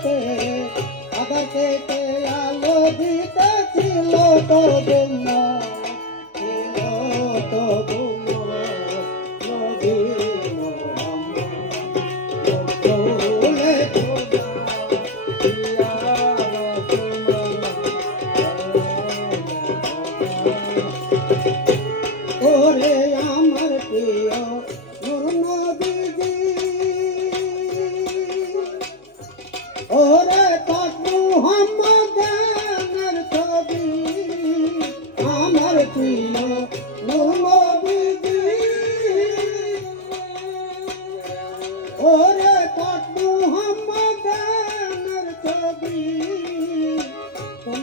খেতে আবার খেতে আলো দিতে ছিল তো ওরে আমার প্রিয় ওরে পাক মুহাম্মাদের ছবি। আমার প্রিয় নবীজি ওরে পাক মুহাম্মাদের ছবি।